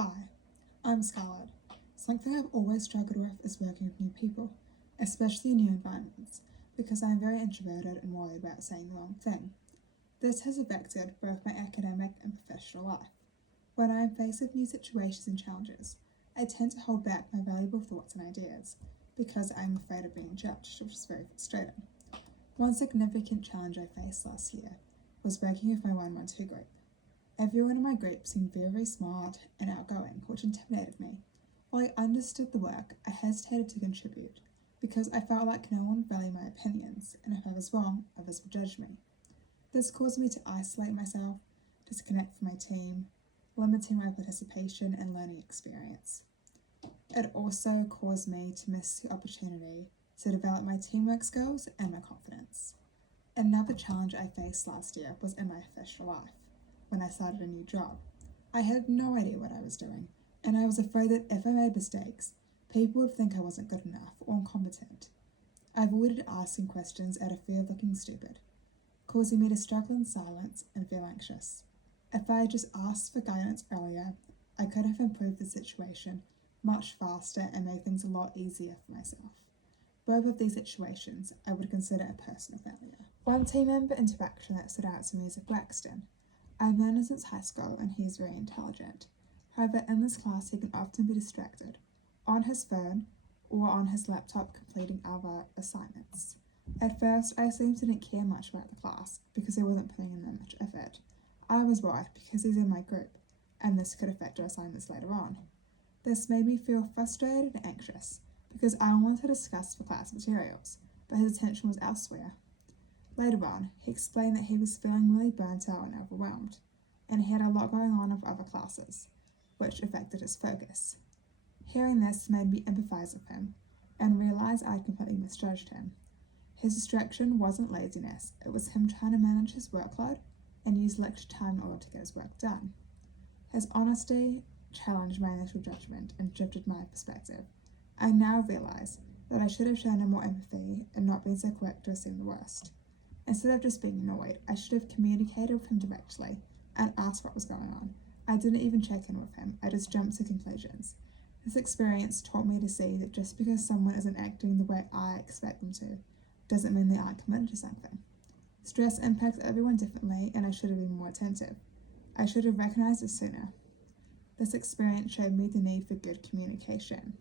Hi, I'm Scarlett. Something I've always struggled with is working with new people, especially in new environments, because I'm very introverted and worried about saying the wrong thing. This has affected both my academic and professional life. When I am faced with new situations and challenges, I tend to hold back my valuable thoughts and ideas because I'm afraid of being judged, which is very frustrating. One significant challenge I faced last year was working with my 112 group. Everyone in my group seemed very smart and outgoing, which intimidated me. While I understood the work, I hesitated to contribute because I felt like no one valued my opinions, and if I was wrong, others would judge me. This caused me to isolate myself, disconnect from my team, limiting my participation and learning experience. It also caused me to miss the opportunity to develop my teamwork skills and my confidence. Another challenge I faced last year was in my professional life. When I started a new job, I had no idea what I was doing, and I was afraid that if I made mistakes, people would think I wasn't good enough or incompetent. I avoided asking questions out of fear of looking stupid, causing me to struggle in silence and feel anxious. If I had just asked for guidance earlier, I could have improved the situation much faster and made things a lot easier for myself. Both of these situations I would consider a personal failure. One team member interaction that stood out to me is with Braxton. I've known him since high school and he is very intelligent. However, in this class he can often be distracted, on his phone or on his laptop completing other assignments. At first, I assumed he didn't care much about the class because he wasn't putting in that much effort. I was worried because he's in my group, and this could affect our assignments later on. This made me feel frustrated and anxious because I wanted to discuss the class materials, but his attention was elsewhere. Later on, he explained that he was feeling really burnt out and overwhelmed, and he had a lot going on with other classes, which affected his focus. Hearing this made me empathize with him and realize I'd completely misjudged him. His distraction wasn't laziness, it was him trying to manage his workload and use lecture time in order to get his work done. His honesty challenged my initial judgment and shifted my perspective. I now realize that I should have shown him more empathy and not been so quick to assume the worst. Instead of just being annoyed, I should have communicated with him directly and asked what was going on. I didn't even check in with him, I just jumped to conclusions. This experience taught me to see that just because someone isn't acting the way I expect them to, doesn't mean they aren't committed to something. Stress impacts everyone differently, and I should have been more attentive. I should have recognized it sooner. This experience showed me the need for good communication.